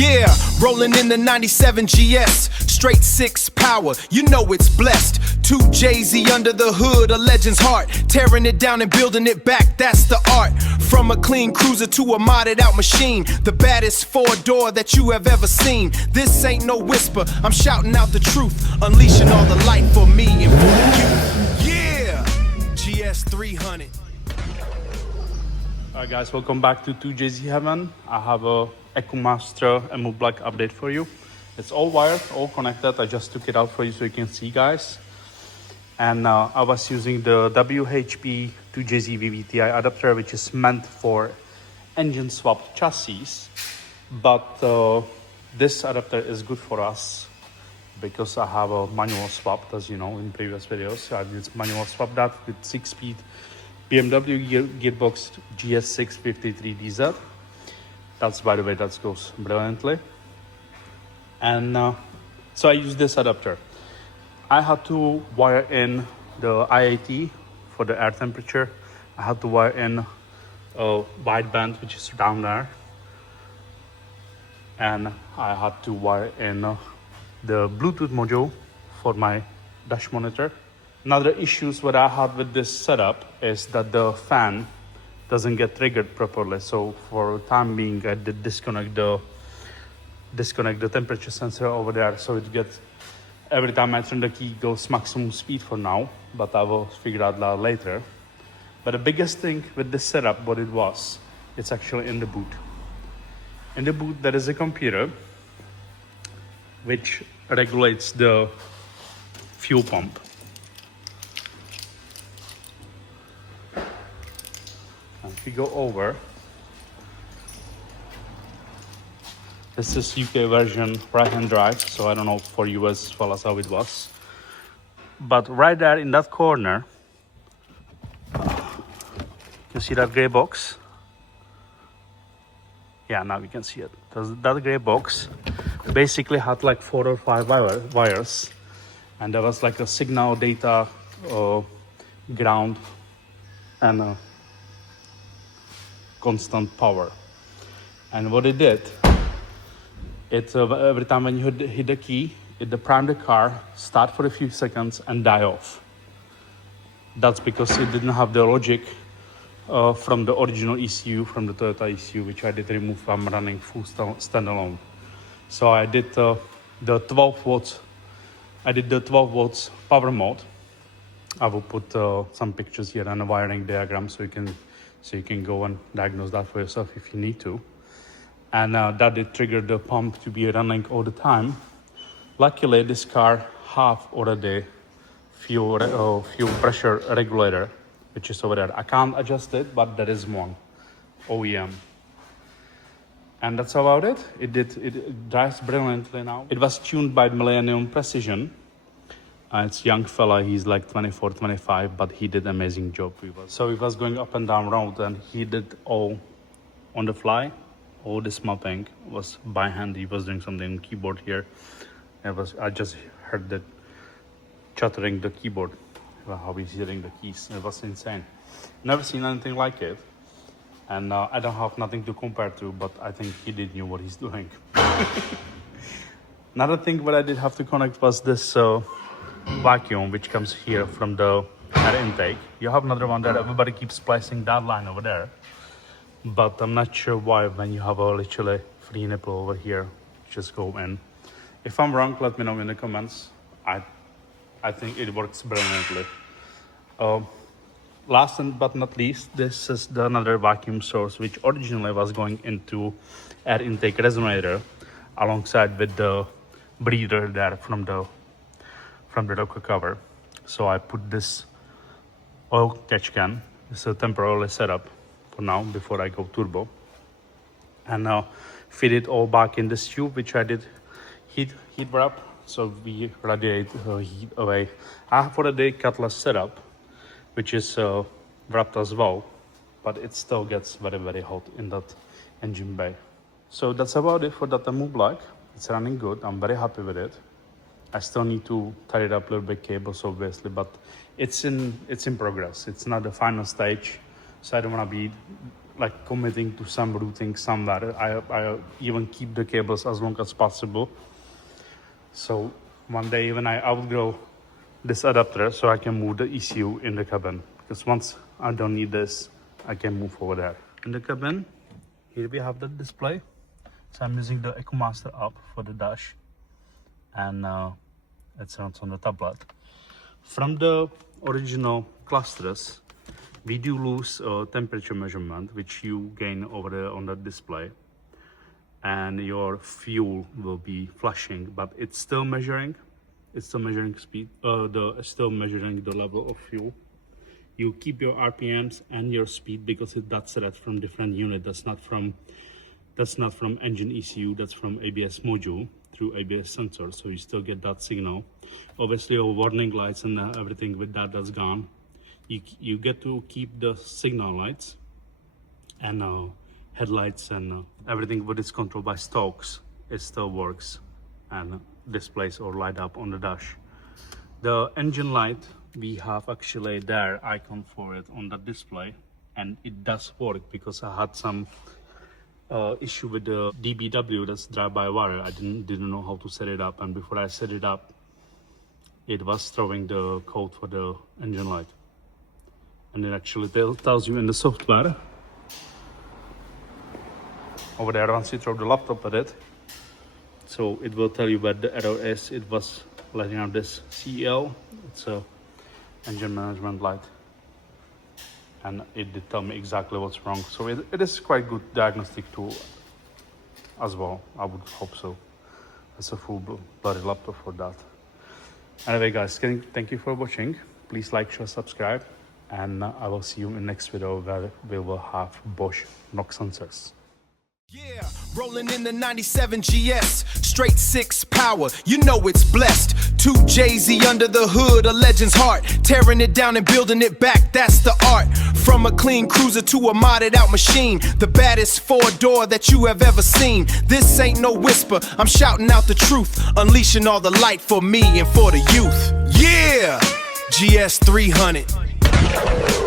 Yeah, rolling in the 97 GS, straight 6 power, you know it's blessed. 2 Jay-Z under the hood, a legend's heart, tearing it down and building it back, that's the art. From a clean cruiser to a modded out machine, the baddest 4-door that you have ever seen. This ain't no whisper, I'm shouting out the truth, unleashing all the light for me and for you. Yeah, GS300. Alright guys, welcome back to 2JZ Heaven. I have a EMU Black update for you. It's all wired, all connected. I just took it out for you so you can see, guys. And I was using the WHP 2JZ VVTi adapter, which is meant for engine swapped chassis. But this adapter is good for us because I have a manual swap, as you know in previous videos. I did manual swap that with 6-speed BMW gearbox GS653 DZ. That's, by the way, that goes brilliantly. And so I use this adapter. I had to wire in the IAT for the air temperature. I had to wire in a wideband, which is down there. And I had to wire in the Bluetooth module for my dash monitor. Another issues what I had with this setup is that the fan doesn't get triggered properly. So for the time being, I did disconnect the temperature sensor over there. So it gets, every time I turn the key, it goes maximum speed for now, but I will figure out that later. But the biggest thing with this setup, what it was, it's actually in the boot. In the boot, there is a computer which regulates the fuel pump. If we go over, this is UK version right-hand drive, so I don't know for US as well as how it was. But right there in that corner, you see that gray box? Yeah, now we can see it. That gray box basically had like 4 or 5 wires, and there was like a signal, data, ground, and constant power. And what it did, it every time when you hit the key, it primed the car, start for a few seconds and die off. That's because it didn't have the logic from the original ECU, from the Toyota ECU, which I did remove. I'm running full standalone. So I did the 12 volts. I did the 12 volts power mode. I will put some pictures here and a wiring diagram so you can go and diagnose that for yourself if you need to. And that did trigger the pump to be running all the time. Luckily, this car have already fuel pressure regulator, which is over there. I can't adjust it, but there is one, OEM. And that's about it. It drives brilliantly now. It was tuned by Millennium Precision. It's a young fella, he's like 24, 25, but he did an amazing job. So he was going up and down road and he did all on the fly. All this mapping was by hand. He was doing something on the keyboard here. I just heard that chattering the keyboard, how he's hitting the keys. It was insane. Never seen anything like it. And I don't have nothing to compare to, but I think he did know what he's doing. Another thing what I did have to connect was this vacuum, which comes here from the air intake. You have another one there. Everybody keeps splicing that line over there, but I'm not sure why when you have a literally free nipple over here, just go in. If I'm wrong, let me know in the comments. I think it works brilliantly. Last but not least, this is another vacuum source, which originally was going into air intake resonator alongside with the breather there from the rocker cover. So I put this oil catch can. It's a temporarily setup for now before I go turbo, and now feed it all back in this tube, which I did heat wrap, so we radiate heat away. I have already cutlass setup, which is wrapped as well, but it still gets very, very hot in that engine bay. So that's about it for that EMU Black. It's running good. I'm very happy with it. I still need to tie it up a little bit cables, obviously, but it's in progress. It's not the final stage, so I don't want to be like committing to some routing somewhere. I even keep the cables as long as possible. So one day when I outgrow this adapter, so I can move the ECU in the cabin. Because once I don't need this, I can move over there. In the cabin, here we have the display. So I'm using the EcoMaster app for the dash, and it runs on the tablet. From the original clusters, we do lose temperature measurement, which you gain over there on the display, and your fuel will be flashing, but it's still measuring. It's still measuring speed. It's still measuring the level of fuel. You keep your RPMs and your speed because that's set from different unit. That's not from engine ECU. That's from ABS module through ABS sensor. So you still get that signal. Obviously, your warning lights and everything with that's gone. You get to keep the signal lights and headlights and everything, but it's controlled by Stokes. It still works and displays or light up on the dash. The engine light, we have actually their icon for it on the display, and it does work because I had some issue with the DBW, that's drive-by-wire. I didn't know how to set it up, and before I set it up, it was throwing the code for the engine light. And it actually tells you in the software over there once you throw the laptop at it. So it will tell you where the error is. It was letting out this CL. It's a engine management light, and it did tell me exactly what's wrong. So it is quite good diagnostic tool as well. I would hope so. It's a full bloody laptop for that. Anyway, guys, thank you for watching. Please like, share, subscribe, and I will see you in the next video where we will have Bosch knock sensors. Yeah, rolling in the 97 GS, straight 6 power, you know it's blessed. 2 Jay-Z under the hood, a legend's heart, tearing it down and building it back, that's the art. From a clean cruiser to a modded out machine, the baddest 4-door that you have ever seen. This ain't no whisper, I'm shouting out the truth, unleashing all the light for me and for the youth. Yeah, GS300.